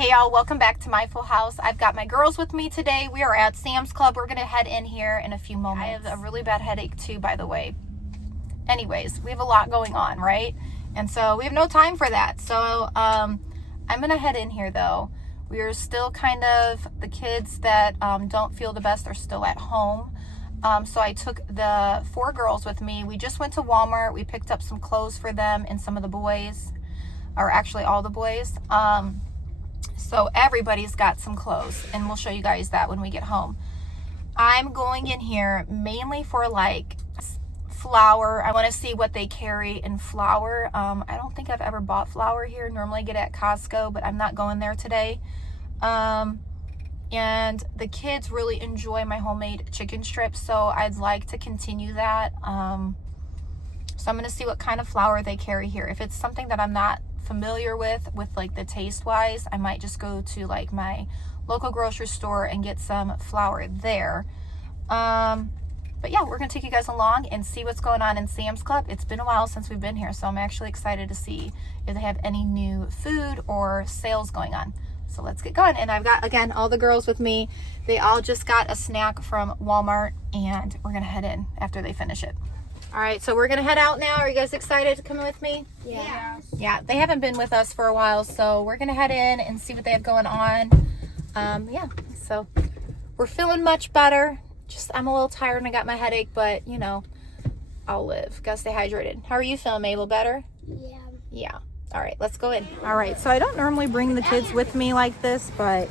Hey y'all, welcome back to my full house. I've got my girls with me today. We are at Sam's Club. We're gonna head in here in a few moments. I have a really bad headache too, by the way. Anyways, we have a lot going on, right? And so we have no time for that. So I'm gonna head in here though. We are still kind of, the kids that don't feel the best are still at home. So I took the 4 girls with me. We just went to Walmart. We picked up some clothes for them and some of the boys, or actually all the boys. So everybody's got some clothes, and we'll show you guys that when we get home. I'm going in here mainly for like flour. I want to see what they carry in flour. I don't think I've ever bought flour here. Normally I get it at Costco, but I'm not going there today. And the kids really enjoy my homemade chicken strips, so I'd like to continue that. So I'm going to see what kind of flour they carry here. If it's something that I'm not familiar with like the taste wise, I might just go to like my local grocery store and get some flour there. But yeah, we're gonna take you guys along and see what's going on in Sam's Club. It's been a while since we've been here, so I'm actually excited to see if they have any new food or sales going on. So let's get going. And I've got, again, all the girls with me. They all just got a snack from Walmart, and we're gonna head in after they finish it. All right, so we're gonna head out now. Are you guys excited to come with me? Yeah. Yeah, they haven't been with us for a while, so we're gonna head in and see what they have going on. Yeah, so we're feeling much better. Just, I'm a little tired and I got my headache, but you know, I'll live. Gotta stay hydrated. How are you feeling, Mabel? Better? Yeah. Yeah. All right, let's go in. All right, so I don't normally bring the kids with me like this, but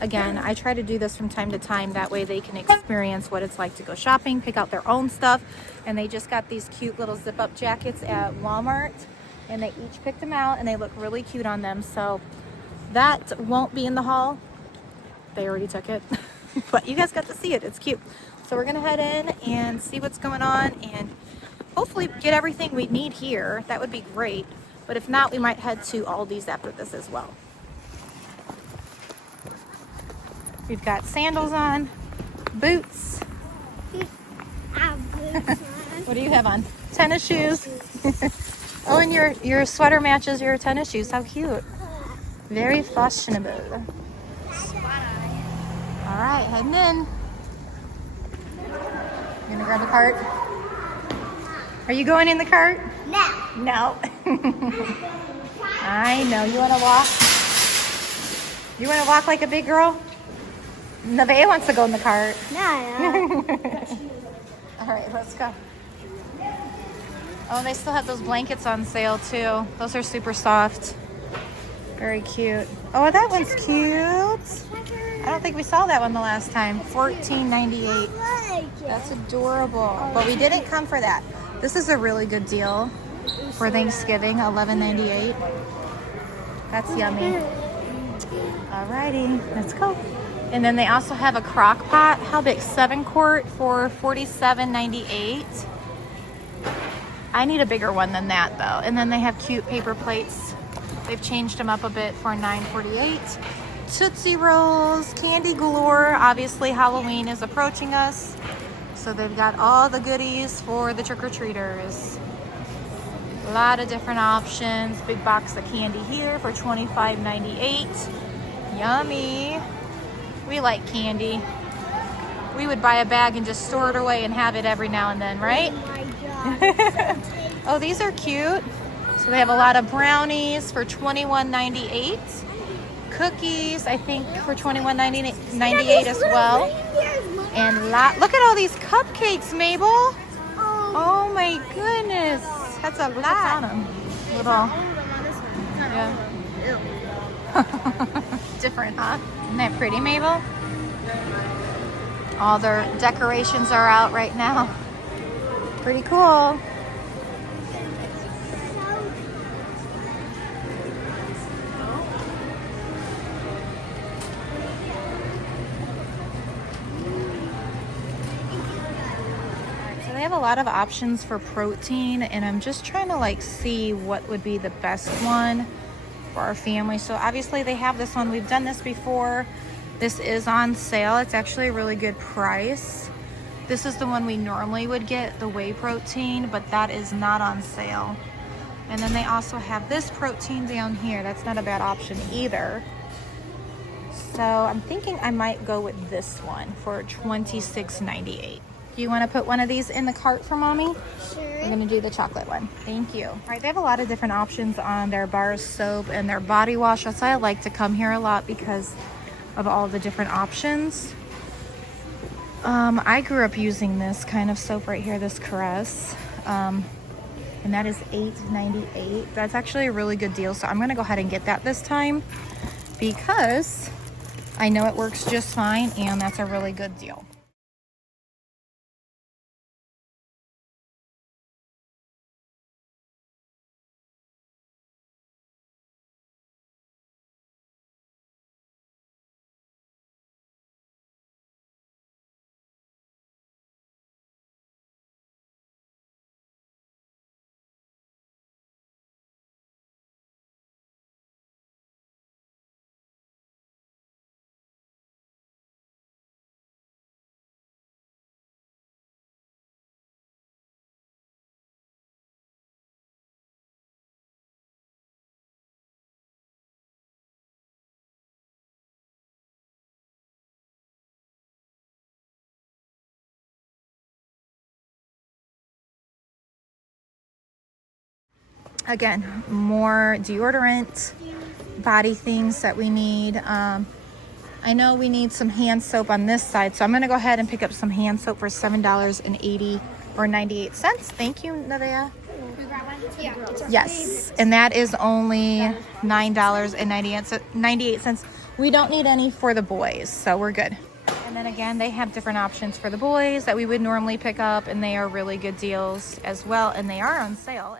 again, I try to do this from time to time. That way they can experience what it's like to go shopping, pick out their own stuff. And they just got these cute little zip-up jackets at Walmart, and they each picked them out, and they look really cute on them. So that won't be in the haul. They already took it, but you guys got to see it. It's cute. So we're gonna head in and see what's going on, and hopefully get everything we need here. That would be great. But if not, we might head to Aldi's after this as well. We've got sandals on, boots. What do you have on? Tennis shoes. Oh, and your sweater matches your tennis shoes. How cute. Very fashionable. All right, heading in. You gonna grab a cart? Are you going in the cart? No. No. I know. You wanna walk? You wanna walk like a big girl? Nevaeh wants to go in the cart. No. All right, let's go. Oh, they still have those blankets on sale too. Those are super soft. Very cute. Oh, that one's cute. I don't think we saw that one the last time. $14.98. That's adorable. But we didn't come for that. This is a really good deal for Thanksgiving. $11.98. That's yummy. Alrighty, let's go. And then they also have a crock pot. How big? 7 quart for $47.98. I need a bigger one than that though. And then they have cute paper plates. They've changed them up a bit for $9.48. Tootsie Rolls, candy galore. Obviously Halloween is approaching us, so they've got all the goodies for the trick-or-treaters. A lot of different options. Big box of candy here for $25.98. Yummy. We like candy. We would buy a bag and just store it away and have it every now and then, right? Oh my God. Oh, these are cute. So they have a lot of brownies for $21.98. Cookies, I think, for $21.98 as well. And look at all these cupcakes, Mabel. Oh my goodness. That's a lot. Little. Yeah. Different, huh? Isn't that pretty, Mabel? All their decorations are out right now. Pretty cool. They have a lot of options for protein, and I'm just trying to like see what would be the best one for our family. So obviously they have this one. We've done this before. This is on sale. It's actually a really good price. This is the one we normally would get, the whey protein, but that is not on sale. And then they also have this protein down here. That's not a bad option either. So I'm thinking I might go with this one for $26.98. Do you want to put one of these in the cart for mommy? Sure. We're going to do the chocolate one. Thank you. All right, they have a lot of different options on their bar soap and their body wash. That's why I like to come here a lot, because of all the different options. I grew up using this kind of soap right here, this Caress. And that is $8.98. That's actually a really good deal. So I'm going to go ahead and get that this time, because I know it works just fine, and that's a really good deal. Again, more deodorant, body things that we need. I know we need some hand soap on this side, so I'm gonna go ahead and pick up some hand soap for $7.80 or 98 cents. Thank you, Nevaeh. Yeah. Yes, and that is only $9.98. We don't need any for the boys, so we're good. And then again, they have different options for the boys that we would normally pick up, and they are really good deals as well, and they are on sale.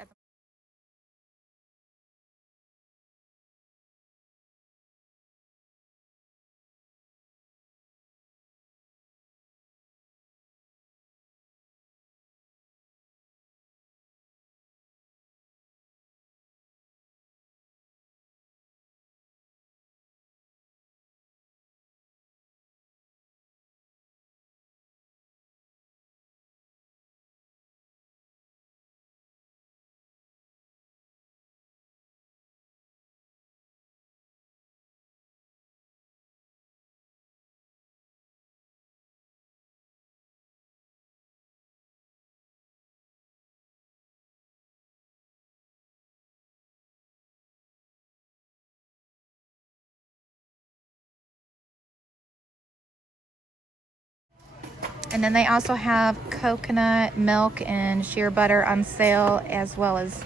And then they also have coconut milk and sheer butter on sale, as well as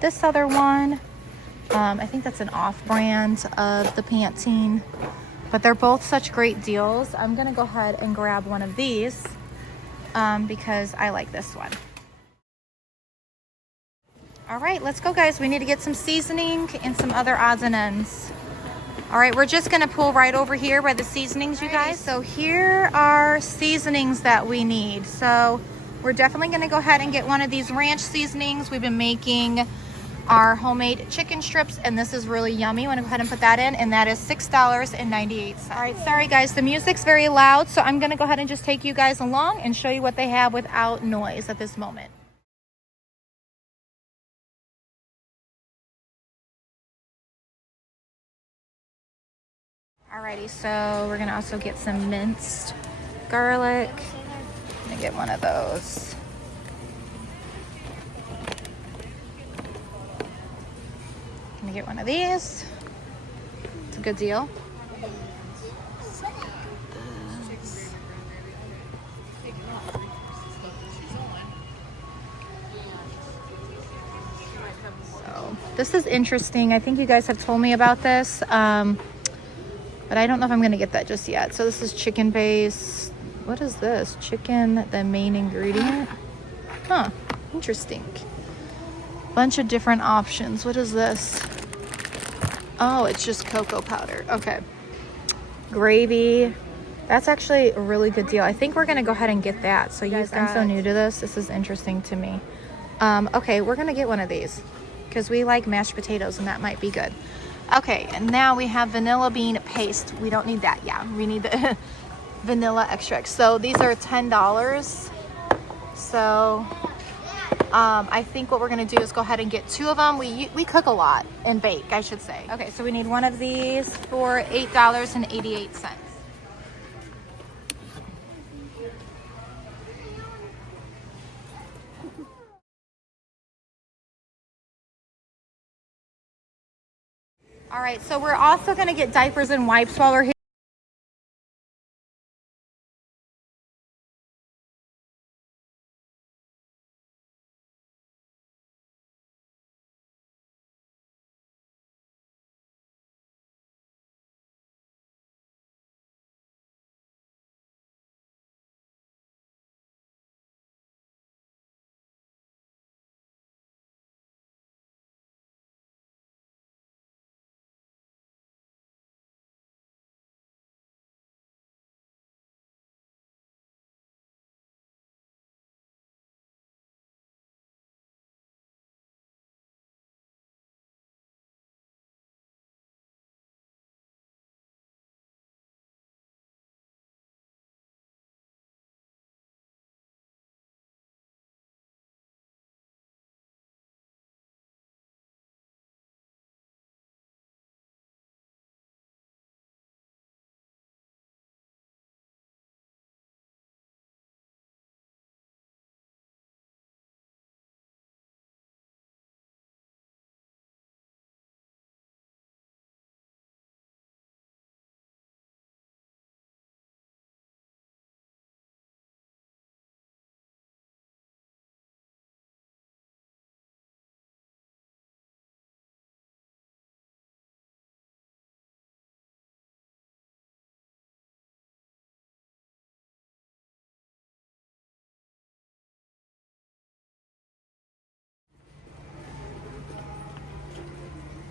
this other one. I think that's an off-brand of the Pantene, but they're both such great deals. I'm gonna go ahead and grab one of these because I like this one. All right, let's go, guys. We need to get some seasoning and some other odds and ends. All right, we're just gonna pull right over here by the seasonings, you guys. So here are seasonings that we need. So we're definitely gonna go ahead and get one of these ranch seasonings. We've been making our homemade chicken strips, and this is really yummy. I'm gonna go ahead and put that in, and that is $6.98. All right, sorry guys, the music's very loud, so I'm gonna go ahead and just take you guys along and show you what they have without noise at this moment. Alrighty, so we're gonna also get some minced garlic. I'm gonna get one of those. I'm gonna get one of these. It's a good deal. So this is interesting. I think you guys have told me about this. But I don't know if I'm gonna get that just yet. So this is chicken base. What is this? Chicken, the main ingredient. Huh, interesting. Bunch of different options. What is this? Oh, it's just cocoa powder. Okay. Gravy. That's actually a really good deal. I think we're gonna go ahead and get that. So you guys, I'm so new to this. This is interesting to me. Okay, we're gonna get one of these because we like mashed potatoes, and that might be good. Okay, and now we have vanilla bean paste. We don't need that. Yeah, we need the vanilla extract. So these are $10. So I think what we're gonna do is go ahead and get 2 of them. We cook a lot and bake, I should say. Okay, so we need one of these for $8.88. All right, so we're also gonna get diapers and wipes while we're here.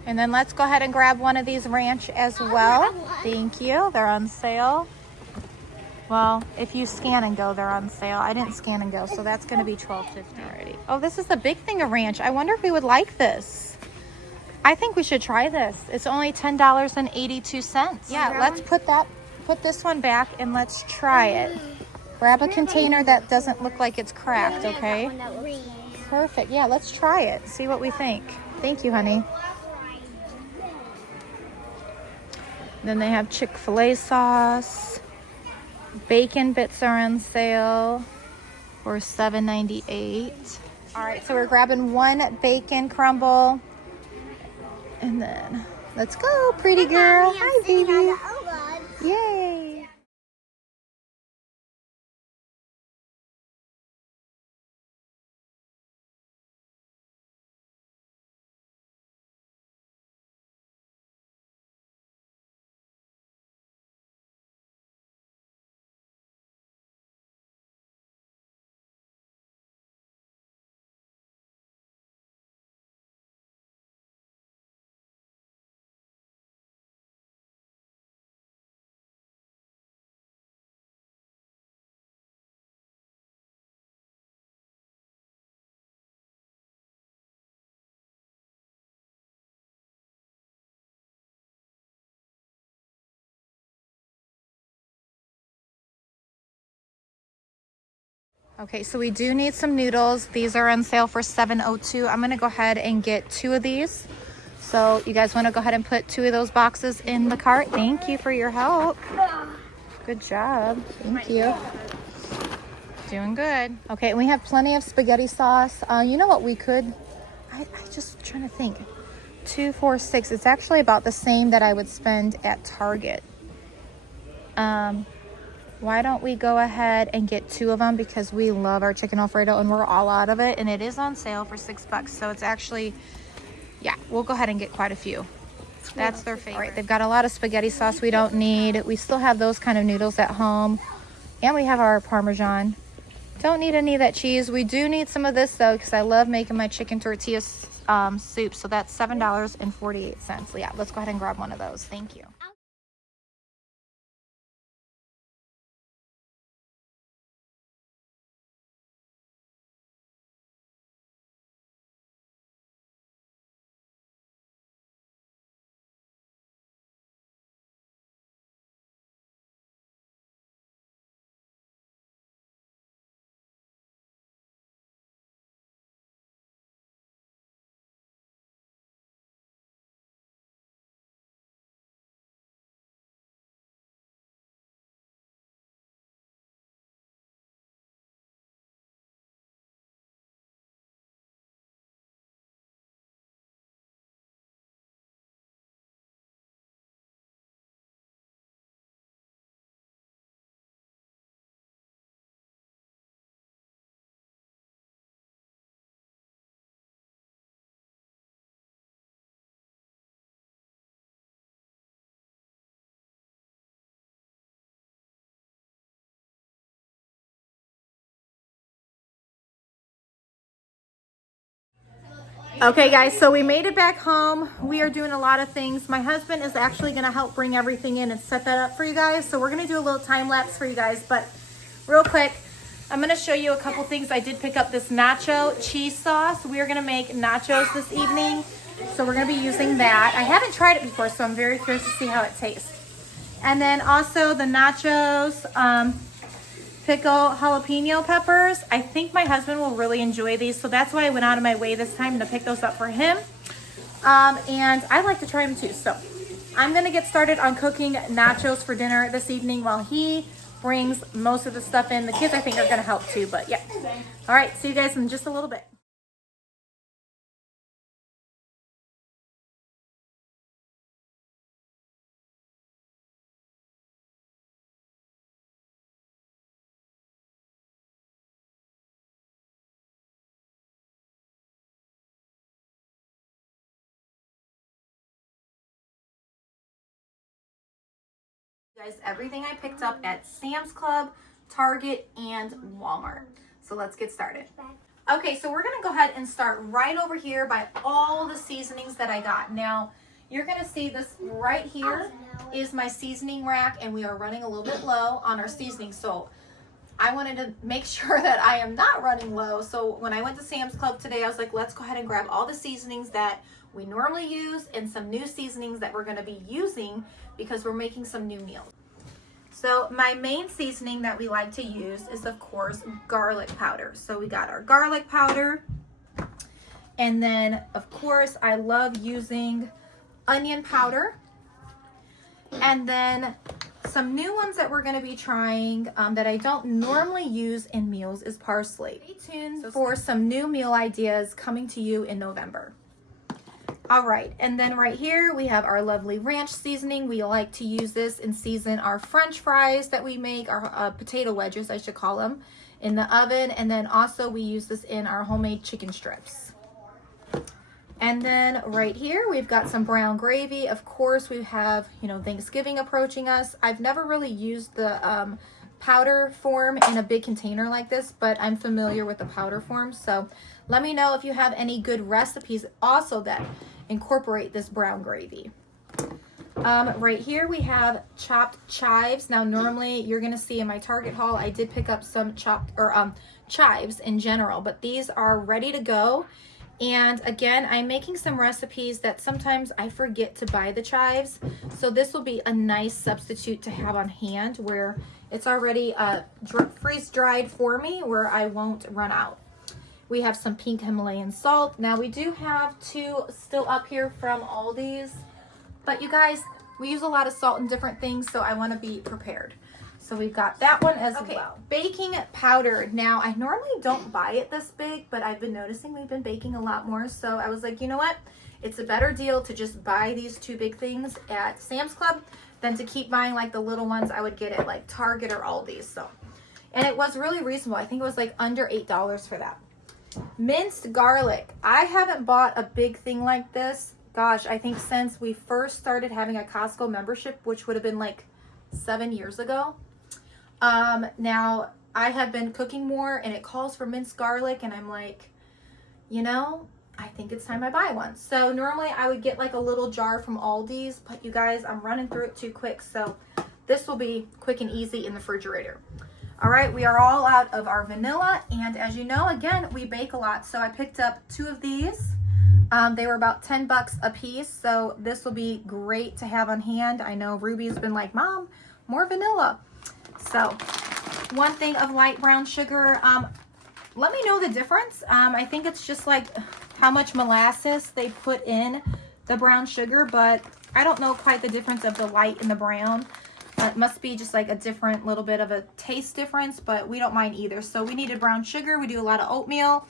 And then let's go ahead and grab one of these ranch as well. Thank you. They're on sale. Well, if you scan and go, they're on sale. I didn't scan and go, so that's going to be $12.50 already. Oh, this is the big thing of ranch. I wonder if we would like this. I think we should try this. It's only $10.82. Yeah, let's put this one back and let's try it. Grab a container that doesn't look like it's cracked, okay? Perfect. Yeah, let's try it. See what we think. Thank you, honey. Then they have Chick-fil-A sauce. Bacon bits are on sale for $7.98. All right, so we're grabbing one bacon crumble. And then let's go, pretty girl. Hi, baby. Yay. Okay, so we do need some noodles. These are on sale for $7.02. I'm gonna go ahead and get 2 of these. So you guys wanna go ahead and put 2 of those boxes in the cart? Thank you for your help. Good job, thank you. Doing good. Okay, we have plenty of spaghetti sauce. You know what we could, I just trying to think. 2, 4, 6, it's actually about the same that I would spend at Target. Why don't we go ahead and get 2 of them, because we love our chicken Alfredo and we're all out of it, and it is on sale for $6. So it's actually, yeah, we'll go ahead and get quite a few. That's their favorite. All right, they've got a lot of spaghetti sauce we don't need. We still have those kind of noodles at home, and we have our Parmesan. Don't need any of that cheese. We do need some of this though, because I love making my chicken tortilla soup. So that's $7.48. Yeah, let's go ahead and grab one of those. Thank you. Okay guys, so we made it back home. We are doing a lot of things. My husband is actually gonna help bring everything in and set that up for you guys. So we're gonna do a little time lapse for you guys, but real quick, I'm gonna show you a couple things. I did pick up this nacho cheese sauce. We are gonna make nachos this evening. So we're gonna be using that. I haven't tried it before, so I'm very curious to see how it tastes. And then also the nachos, pickle jalapeno peppers. I think my husband will really enjoy these, so that's why I went out of my way this time to pick those up for him. And I'd like to try them too. So I'm gonna get started on cooking nachos for dinner this evening while he brings most of the stuff in. The kids I think are gonna help too, but yeah. All right, see you guys in just a little bit. Guys, everything I picked up at Sam's Club, Target, and Walmart. So let's get started. Okay, so we're gonna go ahead and start right over here by all the seasonings that I got. Now, you're gonna see this right here is my seasoning rack, and we are running a little bit low on our seasoning. So I wanted to make sure that I am not running low. So when I went to Sam's Club today, I was like, let's go ahead and grab all the seasonings that we normally use and some new seasonings that we're gonna be using because we're making some new meals. So my main seasoning that we like to use is, of course, garlic powder. So we got our garlic powder. And then, of course, I love using onion powder. And then some new ones that we're going to be trying that I don't normally use in meals is parsley. Stay tuned for some new meal ideas coming to you in November. All right, and then right here we have our lovely ranch seasoning. We like to use this and season our French fries that we make, our potato wedges, I should call them, in the oven. And then also we use this in our homemade chicken strips. And then right here we've got some brown gravy. Of course, we have, Thanksgiving approaching us. I've never really used the powder form in a big container like this, but I'm familiar with the powder form. So let me know if you have any good recipes also that incorporate this brown gravy. Right here we have chopped chives. Now normally you're gonna see in my Target haul I did pick up some chopped or chives in general, but these are ready to go. And again, I'm making some recipes that sometimes I forget to buy the chives, so this will be a nice substitute to have on hand where it's already freeze dried for me where I won't run out. We have some pink Himalayan salt. Now we do have two still up here from Aldi's, but you guys, we use a lot of salt in different things, so I want to be prepared. So we've got that one as well. Baking powder. Now I normally don't buy it this big, but I've been noticing we've been baking a lot more. So I was like, you know what? It's a better deal to just buy these two big things at Sam's Club than to keep buying like the little ones I would get at like Target or Aldi's. So, and it was really reasonable. I think it was like under $8 for that. Minced garlic. I haven't bought a big thing like this. Gosh, I think since we first started having a Costco membership, which would have been like 7 years ago. Now I have been cooking more and it calls for minced garlic and I'm like, I think it's time I buy one. So normally I would get like a little jar from Aldi's, but you guys, I'm running through it too quick. So this will be quick and easy in the refrigerator. All right, we are all out of our vanilla. And as you know, again, we bake a lot. So I picked up 2 of these. They were about 10 bucks a piece. So this will be great to have on hand. I know Ruby's been like, Mom, more vanilla. So 1 thing of light brown sugar. Let me know the difference. I think it's just like how much molasses they put in the brown sugar, but I don't know quite the difference of the light and the brown. It must be just like a different little bit of a taste difference, but we don't mind either. So we needed brown sugar. We do a lot of oatmeal,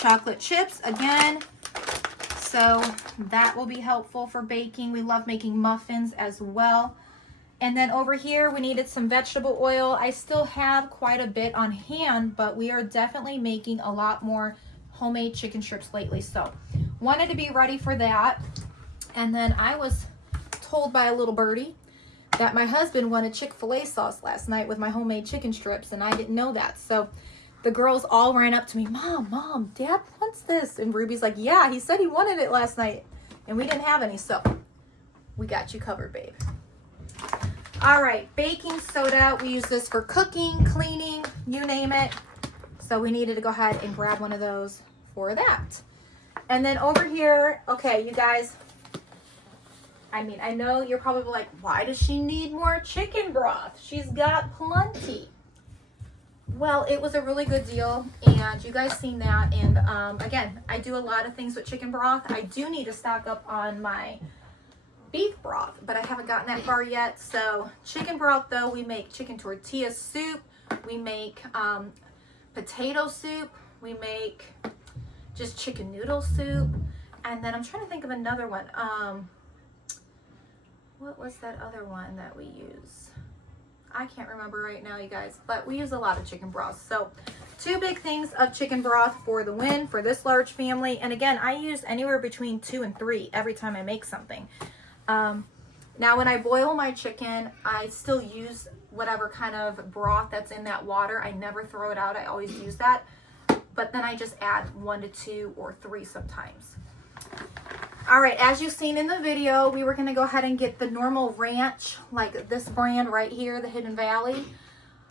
chocolate chips again. So that will be helpful for baking. We love making muffins as well. And then over here, we needed some vegetable oil. I still have quite a bit on hand, but we are definitely making a lot more homemade chicken strips lately. So wanted to be ready for that. And then I was told by a little birdie that my husband wanted Chick-fil-A sauce last night with my homemade chicken strips, and I didn't know that. So the girls all ran up to me, Mom, Dad wants this. And Ruby's like, yeah, he said he wanted it last night. And we didn't have any, so we got you covered, babe. All right, baking soda. We use this for cooking, cleaning, you name it. So we needed to go ahead and grab one of those for that. And then over here, okay, you guys, I mean, I know you're probably like, why does she need more chicken broth? She's got plenty. Well, it was a really good deal, and you guys seen that. And again, I do a lot of things with chicken broth. I do need to stock up on my beef broth, but I haven't gotten that far yet. So chicken broth, though, we make chicken tortilla soup. We make potato soup. We make just chicken noodle soup. And then I'm trying to think of another one. What was that other one that we use? I can't remember right now, you guys, but we use a lot of chicken broth. So 2 big things of chicken broth for the win for this large family. And again, I use anywhere between 2 and 3 every time I make something. Now when I boil my chicken, I still use whatever kind of broth that's in that water. I never throw it out. I always use that. But then I just add 1 to 2 or 3 sometimes. All right, as you've seen in the video, we were gonna go ahead and get the normal ranch, like this brand right here, the Hidden Valley.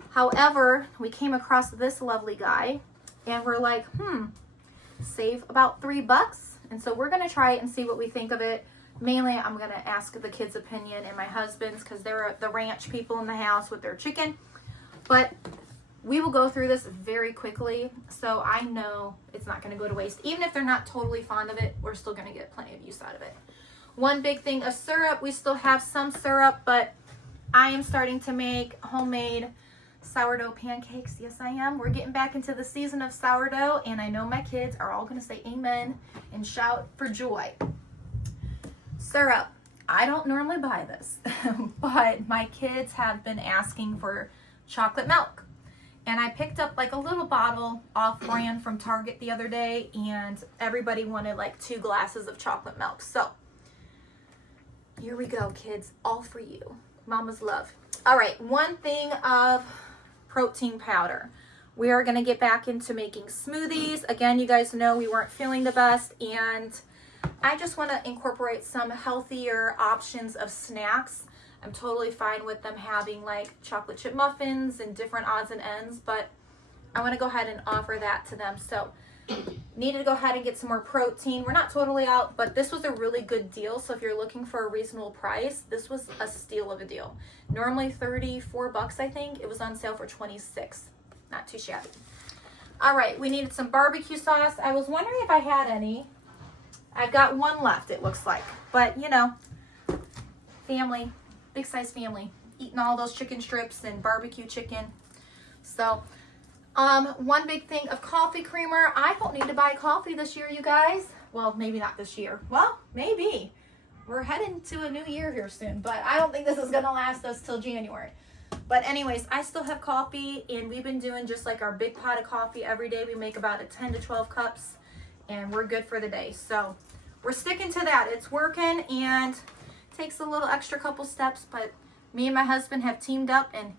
However, we came across this lovely guy and we're like, save about $3. And so we're gonna try it and see what we think of it. Mainly, I'm gonna ask the kids' opinion and my husband's, because they're the ranch people in the house with their chicken. But we will go through this very quickly, so I know it's not going to go to waste. Even if they're not totally fond of it, we're still going to get plenty of use out of it. One big thing of syrup. We still have some syrup, but I am starting to make homemade sourdough pancakes. Yes, I am. We're getting back into the season of sourdough, and I know my kids are all going to say amen and shout for joy. Syrup. I don't normally buy this, but my kids have been asking for chocolate milk. And I picked up like a little bottle off-brand from Target the other day, and everybody wanted like 2 glasses of chocolate milk. So here we go, kids, all for you. Mama's love. All right, one thing of protein powder. We are gonna get back into making smoothies. Again, you guys know we weren't feeling the best, and I just wanna incorporate some healthier options of snacks. I'm totally fine with them having like chocolate chip muffins and different odds and ends, but I want to go ahead and offer that to them. So needed to go ahead and get some more protein. We're not totally out, but this was a really good deal. So if you're looking for a reasonable price, this was a steal of a deal. Normally $34, I think. It was on sale for $26. Not too shabby. All right, we needed some barbecue sauce. I was wondering if I had any. I've got 1 left, it looks like. But, you know, family. Big size family, eating all those chicken strips and barbecue chicken. So, one big thing of coffee creamer. I don't need to buy coffee this year, you guys. Well, maybe not this year. Well, maybe. We're heading to a new year here soon, but I don't think this is gonna last us till January. But anyways, I still have coffee, and we've been doing just like our big pot of coffee every day. We make about 10 to 12 cups, and we're good for the day. So we're sticking to that. It's working, and takes a little extra couple steps, but me and my husband have teamed up, and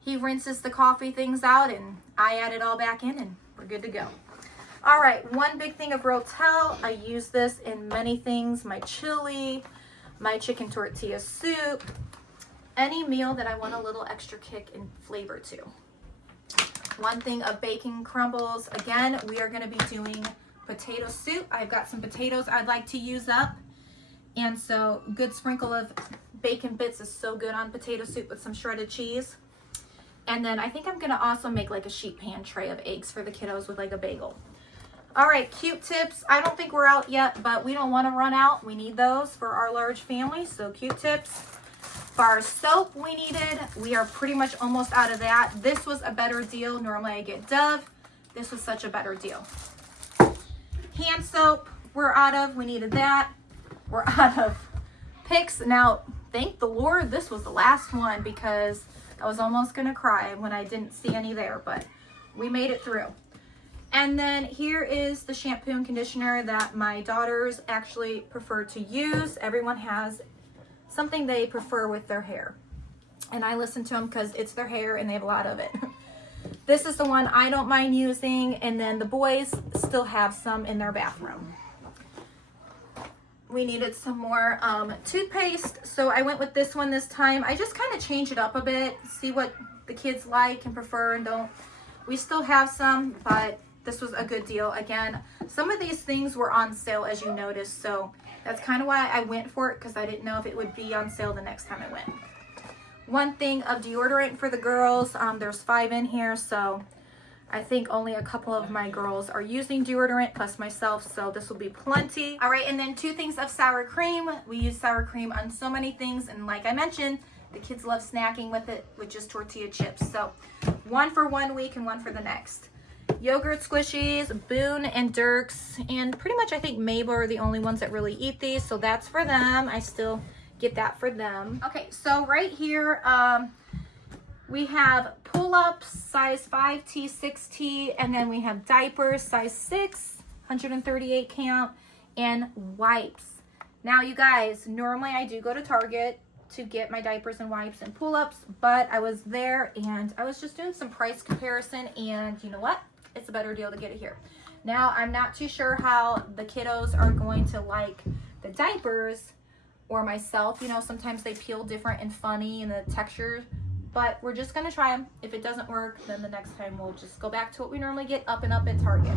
he rinses the coffee things out and I add it all back in, and we're good to go. All right, one big thing of Rotel. I use this in many things: my chili, my chicken tortilla soup, any meal that I want a little extra kick and flavor to. One thing of baking crumbles. Again, we are going to be doing potato soup. I've got some potatoes I'd like to use up. And so good sprinkle of bacon bits is so good on potato soup with some shredded cheese. And then I think I'm gonna also make like a sheet pan tray of eggs for the kiddos with like a bagel. All right, Q-tips. I don't think we're out yet, but we don't want to run out. We need those for our large family. So Q-tips. Bar soap we needed. We are pretty much almost out of that. This was a better deal. Normally I get Dove. This was such a better deal. Hand soap we're out of. We needed that. We're out of picks. Now, thank the Lord, this was the last one, because I was almost going to cry when I didn't see any there, but we made it through. And then here is the shampoo and conditioner that my daughters actually prefer to use. Everyone has something they prefer with their hair. And I listen to them because it's their hair and they have a lot of it. This is the one I don't mind using, and then the boys still have some in their bathroom. We needed some more toothpaste, so I went with this one this time. I just kind of changed it up a bit, see what the kids like and prefer and don't. We still have some, but this was a good deal. Again, some of these things were on sale, as you noticed, so that's kind of why I went for it, because I didn't know if it would be on sale the next time I went. One thing of deodorant for the girls. There's 5 in here, so I think only a couple of my girls are using deodorant, plus myself, so this will be plenty. All right, and then 2 things of sour cream. We use sour cream on so many things, and like I mentioned, the kids love snacking with it, with just tortilla chips. So 1 for 1 week and 1 for the next. Yogurt squishies, Boone and Dirks, and pretty much I think Mabel are the only ones that really eat these, so that's for them. I still get that for them. Okay, so right here, we have pull-ups, size 5T, 6T, and then we have diapers, size 6, 138 count, and wipes. Now, you guys, normally I do go to Target to get my diapers and wipes and pull-ups, but I was there and I was just doing some price comparison, and you know what? It's a better deal to get it here. Now, I'm not too sure how the kiddos are going to like the diapers or myself. You know, sometimes they peel different and funny in the texture, but we're just gonna try them. If it doesn't work, then the next time we'll just go back to what we normally get, up and up at Target.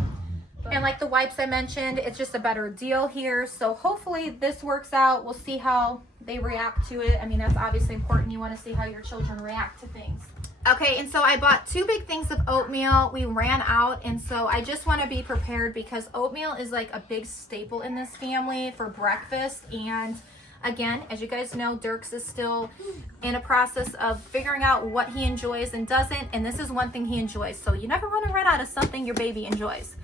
And like the wipes I mentioned, it's just a better deal here. So hopefully this works out. We'll see how they react to it. I mean, that's obviously important. You want to see how your children react to things. Okay, and so I bought 2 big things of oatmeal. We ran out, and so I just want to be prepared, because oatmeal is like a big staple in this family for breakfast. And again, as you guys know, Dirks is still in a process of figuring out what he enjoys and doesn't, and this is one thing he enjoys. So you never want to run out of something your baby enjoys.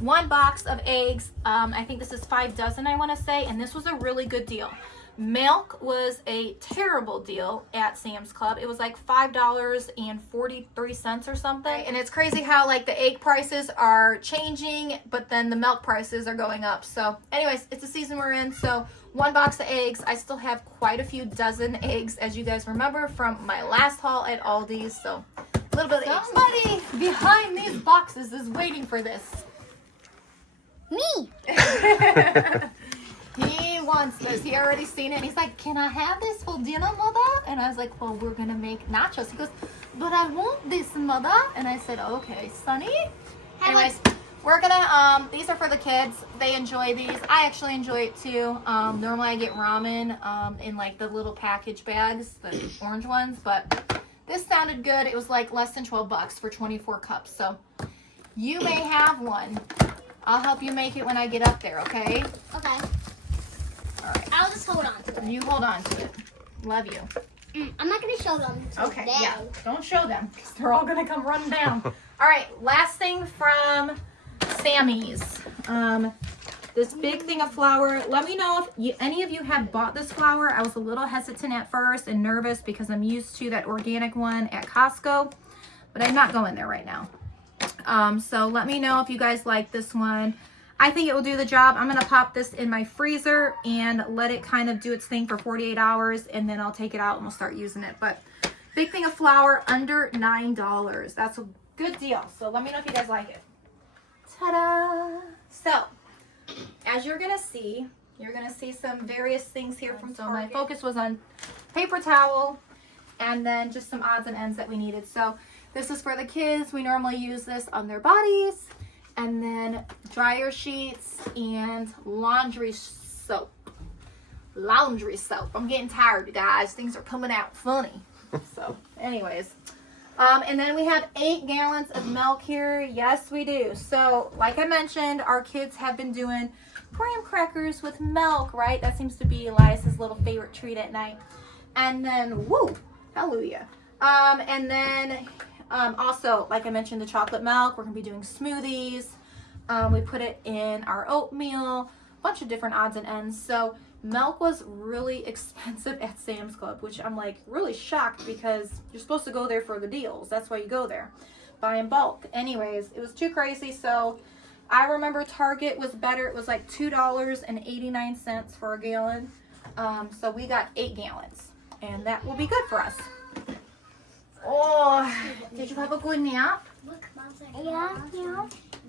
1 box of eggs. I think this is 5 dozen, I want to say, and this was a really good deal. Milk was a terrible deal at Sam's Club. It was like $5.43 or something. And it's crazy how like the egg prices are changing, but then the milk prices are going up. So anyways, it's the season we're in. So 1 box of eggs. I still have quite a few dozen eggs, as you guys remember from my last haul at Aldi's. So a little bit of eggs. Somebody behind these boxes is waiting for this. Me. He wants this. He already seen it. And he's like, "Can I have this for dinner, Mother?" And I was like, "Well, we're gonna make nachos." He goes, "But I want this, Mother." And I said, "Okay, Sonny." Anyways, we're gonna these are for the kids. They enjoy these. I actually enjoy it too. Normally I get ramen in like the little package bags, the orange ones, but this sounded good. It was like less than $12 for 24 cups. So you may have one. I'll help you make it when I get up there, okay? Okay. All right. I'll just hold on to it. You hold on to it. Love you. I'm not going to show them Okay, today. yeah. Don't show them, because they're all going to come running down. All right, last thing from Sammy's. This big thing of flour. Let me know if any of you have bought this flour. I was a little hesitant at first and nervous because I'm used to that organic one at Costco, but I'm not going there right now. So let me know if you guys like this one. I think it will do the job. I'm going to pop this in my freezer and let it kind of do its thing for 48 hours, and then I'll take it out and we'll start using it. But big thing of flour, under $9. That's a good deal. So let me know if you guys like it. Ta-da! So, as you're going to see some various things here from Target. My focus was on paper towel and then just some odds and ends that we needed. So this is for the kids. We normally use this on their bodies. And then dryer sheets and laundry soap. Laundry soap. I'm getting tired, you guys. Things are coming out funny. So, anyways. And then we have 8 gallons of milk here. Yes, we do. So, like I mentioned, our kids have been doing graham crackers with milk, right? That seems to be Elias's little favorite treat at night. And then, woo, hallelujah. And then also, like I mentioned, the chocolate milk. We're going to be doing smoothies. We put it in our oatmeal, a bunch of different odds and ends. So milk was really expensive at Sam's Club, which I'm like really shocked because you're supposed to go there for the deals. That's why you go there, buy in bulk. Anyways, it was too crazy. So I remember Target was better. It was like $2.89 for a gallon. So we got 8 gallons, and that will be good for us. Oh, did you have a good nap? What Yeah.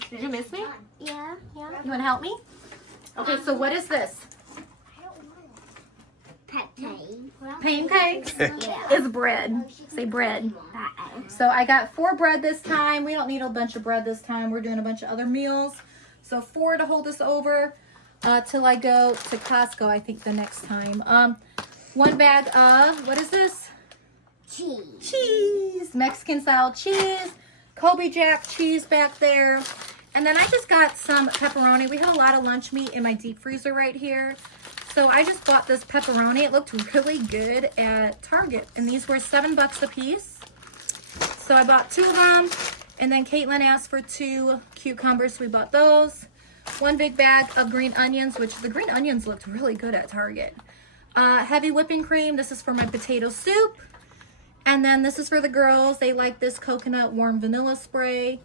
Did you miss me? Yeah. You want to help me? Okay, so what is this? Pancakes. Yeah. It's bread. Say bread. So I got 4 bread this time. We don't need a bunch of bread this time. We're doing a bunch of other meals. So 4 to hold us over till I go to Costco, I think, the next time. 1 bag of, what is this? Cheese. Mexican style cheese. Kobe Jack cheese back there. And then I just got some pepperoni. We have a lot of lunch meat in my deep freezer right here. So I just bought this pepperoni. It looked really good at Target. And these were $7 a piece. So I bought 2 of them. And then Caitlin asked for 2 cucumbers. So we bought those. 1 big bag of green onions, which the green onions looked really good at Target. Heavy whipping cream. This is for my potato soup. And then this is for the girls. They like this coconut warm vanilla spray.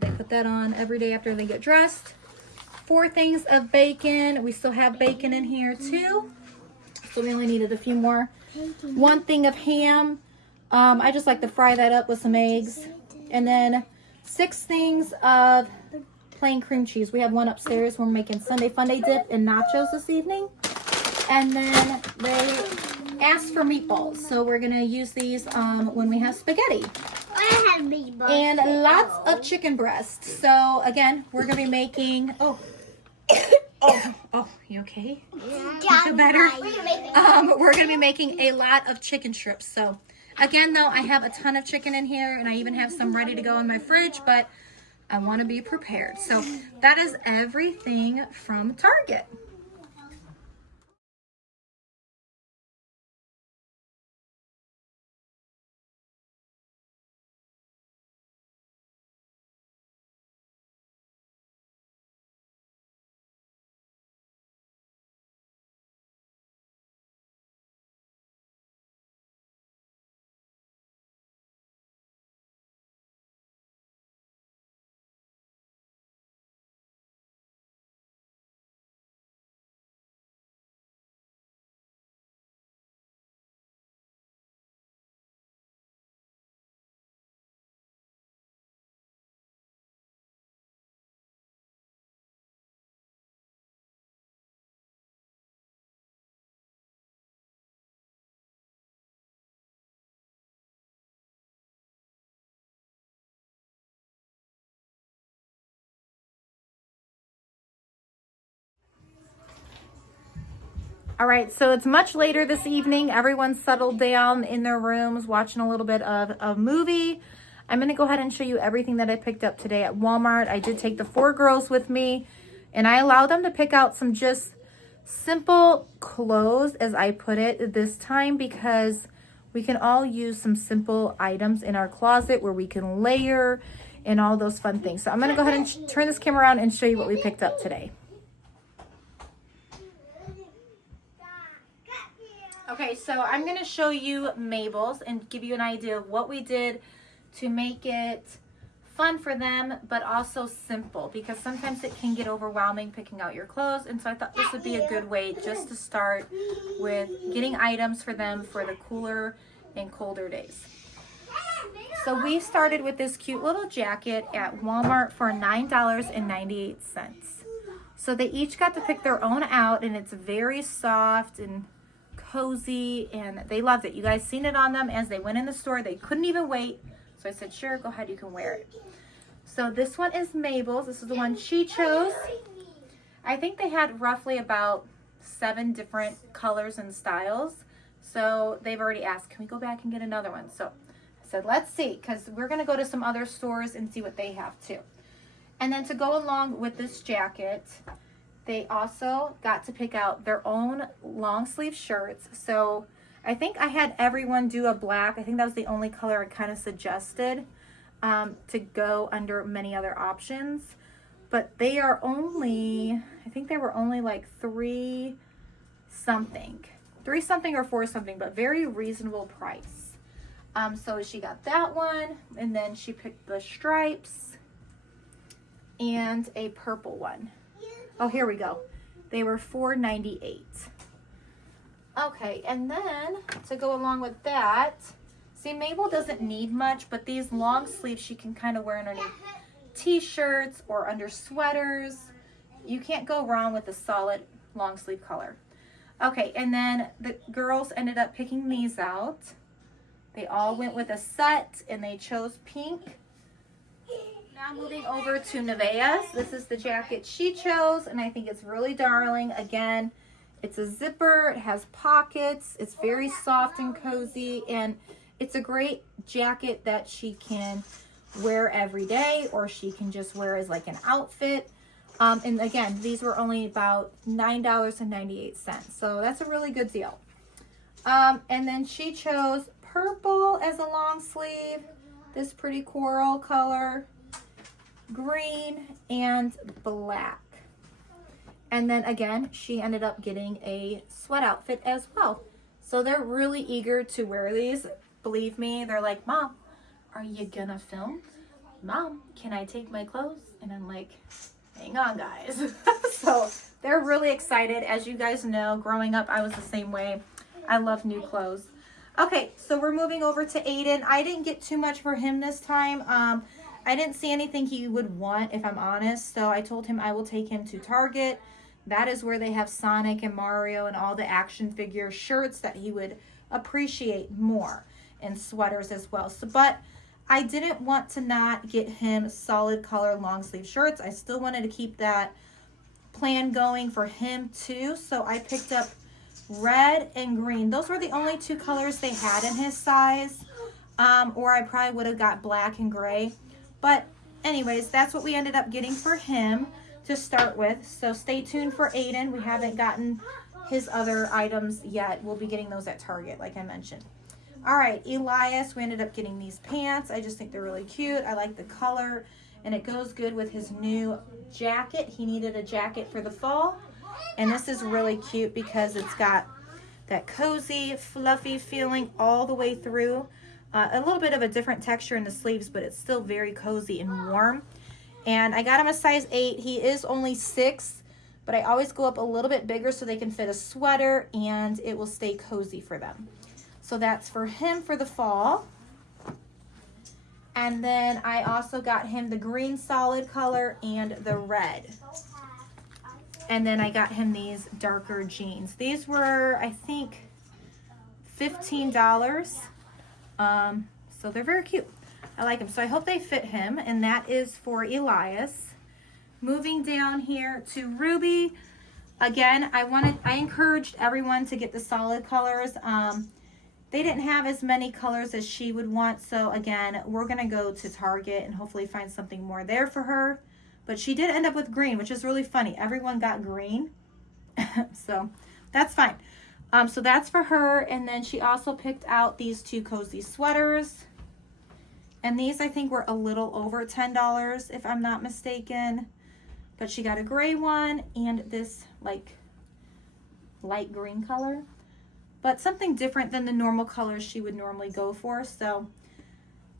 They put that on every day after they get dressed. 4 things of bacon. We still have bacon in here too. So we only needed a few more. 1 thing of ham. I just like to fry that up with some eggs. And then 6 things of plain cream cheese. We have 1 upstairs. We're making Sunday Funday dip and nachos this evening. And then they asked for meatballs. So we're going to use these when we have spaghetti. I have meatballs. And lots of chicken breast. So again, we're going to be making... Oh, you okay? You feel better? We're going to be making a lot of chicken strips. So again, though, I have a ton of chicken in here, and I even have some ready to go in my fridge, but I want to be prepared. So that is everything from Target. All right, so it's much later this evening. Everyone's settled down in their rooms, watching a little bit of a movie. I'm going to go ahead and show you everything that I picked up today at Walmart. I did take the 4 girls with me, and I allowed them to pick out some just simple clothes, as I put it this time, because we can all use some simple items in our closet where we can layer and all those fun things. So I'm going to go ahead and turn this camera around and show you what we picked up today. Okay, so I'm going to show you Mabel's and give you an idea of what we did to make it fun for them, but also simple, because sometimes it can get overwhelming picking out your clothes. And so I thought this would be a good way just to start with getting items for them for the cooler and colder days. So we started with this cute little jacket at Walmart for $9.98. So they each got to pick their own out, and it's very soft and cozy, and they loved it. You guys seen it on them as they went in the store. They couldn't even wait. So I said, sure, go ahead, you can wear it. So this one is Mabel's. This is the one she chose. I think they had roughly about 7 different colors and styles. So they've already asked, can we go back and get another one? So I said, let's see, because we're going to go to some other stores and see what they have too. And then to go along with this jacket, they also got to pick out their own long sleeve shirts. So I think I had everyone do a black. I think that was the only color I kind of suggested to go under many other options. But they are only, I think they were only like 3 something or 4 something, but very reasonable price. So she got that one, and then she picked the stripes and a purple one. Oh, here we go. They were $4.98. Okay, and then to go along with that, see, Mabel doesn't need much, but these long sleeves she can kind of wear underneath. t-shirts or under sweaters. You can't go wrong with a solid long sleeve color. Okay, and then the girls ended up picking these out. They all went with a set and they chose pink. Now moving over to Nevaeh's. This is the jacket she chose and I think it's really darling. Again, it's a zipper, it has pockets, it's very soft and cozy, and it's a great jacket that she can wear every day or she can just wear as like an outfit. And again, these were only about $9.98. So that's a really good deal. And then she chose purple as a long sleeve, this pretty coral color, green, and black. And then again, she ended up getting a sweat outfit as well. So they're really eager to wear these. Believe me, they're like, Mom, are you gonna film? Mom, can I take my clothes? And I'm like, hang on, guys. So they're really excited. As you guys know, growing up, I was the same way. I love new clothes. Okay, so we're moving over to Aiden. I didn't get too much for him this time. I didn't see anything he would want, if I'm honest. So I told him I will take him to Target. That is where they have Sonic and Mario and all the action figure shirts that he would appreciate more, and sweaters as well. So, but I didn't want to not get him solid color long sleeve shirts. I still wanted to keep that plan going for him too. So I picked up red and green. Those were the only two colors they had in his size. Or I probably would have got black and gray. But anyways, that's what we ended up getting for him to start with. So stay tuned for Aiden. We haven't gotten his other items yet. We'll be getting those at Target, like I mentioned. All right, Elias, we ended up getting these pants. I just think they're really cute. I like the color, and it goes good with his new jacket. He needed a jacket for the fall, and this is really cute because it's got that cozy, fluffy feeling all the way through. A little bit of a different texture in the sleeves, but it's still very cozy and warm. And I got him a size 8. He is only 6, but I always go up a little bit bigger so they can fit a sweater and it will stay cozy for them. So that's for him for the fall. And then I also got him the green solid color and the red. And then I got him these darker jeans. These were, I think, $15. So they're very cute. I like them. So I hope they fit him. And that is for Elias. Moving down here to Ruby. Again, I encouraged everyone to get the solid colors. They didn't have as many colors as she would want. So again, we're going to go to Target and hopefully find something more there for her. But she did end up with green, which is really funny. Everyone got green. So that's fine. So that's for her. And then she also picked out these two cozy sweaters. And these I think were a little over $10 if I'm not mistaken. But she got a gray one and this like light green color. But something different than the normal colors she would normally go for. So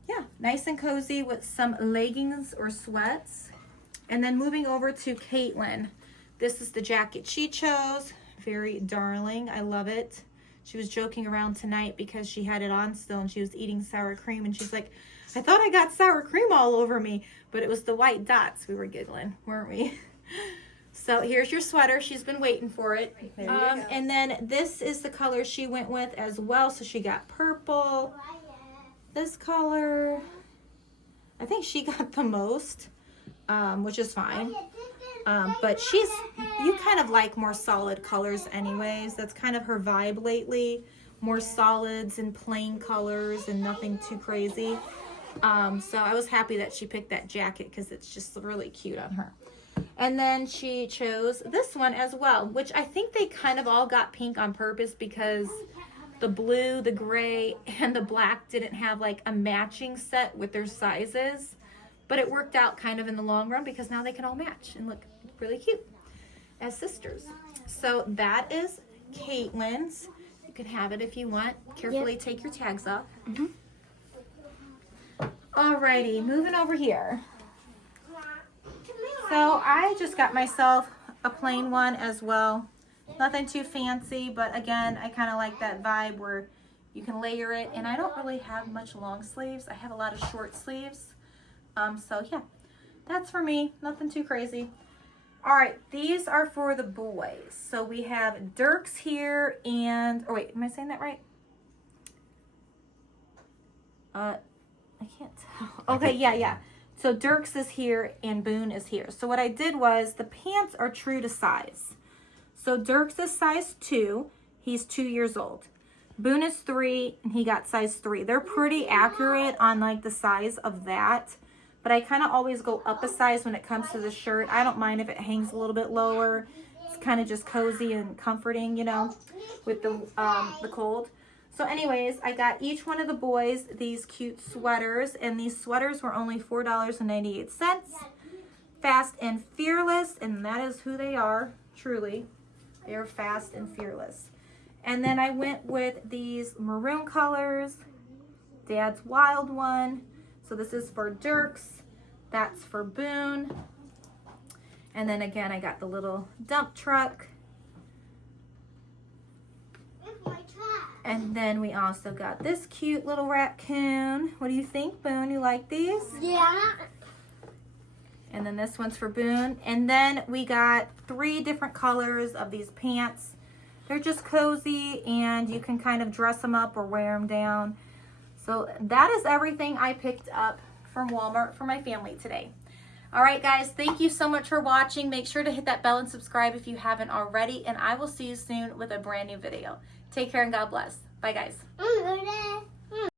yeah, nice and cozy with some leggings or sweats. And then moving over to Caitlin. This is the jacket she chose. Very darling. I love it. She was joking around tonight because she had it on still and she was eating sour cream. And she's like, I thought I got sour cream all over me. But it was the white dots. We were giggling, weren't we? So here's your sweater. She's been waiting for it. And then this is the color she went with as well. So she got purple. This color. I think she got the most, which is fine. But you kind of like more solid colors anyways. That's kind of her vibe lately. More solids and plain colors and nothing too crazy. So I was happy that she picked that jacket because it's just really cute on her. And then she chose this one as well, which I think they kind of all got pink on purpose because the blue, the gray, and the black didn't have like a matching set with their sizes. But it worked out kind of in the long run because now they can all match and look really cute as sisters. So that is Caitlin's. You can have it if you want. Carefully take your tags off. Alrighty, moving over here. So I just got myself a plain one as well. Nothing too fancy, but again, I kind of like that vibe where you can layer it. And I don't really have much long sleeves. I have a lot of short sleeves. So yeah, That's for me. Nothing too crazy. All right, these are for the boys. So we have Dirk's here and, oh wait, am I saying that right? I can't tell. Okay, yeah. So Dirk's is here and Boone is here. So what I did was the pants are true to size. So Dirk's is size 2. He's 2 years old. Boone is 3 and he got size 3. They're pretty accurate on like the size of that. But I kind of always go up a size when it comes to the shirt. I don't mind if it hangs a little bit lower. It's kind of just cozy and comforting, you know, with the cold. So anyways, I got each one of the boys these cute sweaters. And these sweaters were only $4.98. Fast and fearless. And that is who they are, truly. They are fast and fearless. And then I went with these maroon colors. Dad's wild one. So this is for Dirk's, that's for Boone. And then again, I got the little dump truck. And then we also got this cute little raccoon. What do you think, Boone? You like these? Yeah. And then this one's for Boone. And then we got 3 different colors of these pants. They're just cozy and you can kind of dress them up or wear them down. So that is everything I picked up from Walmart for my family today. All right, guys, thank you so much for watching. Make sure to hit that bell and subscribe if you haven't already, and I will see you soon with a brand new video. Take care and God bless. Bye, guys.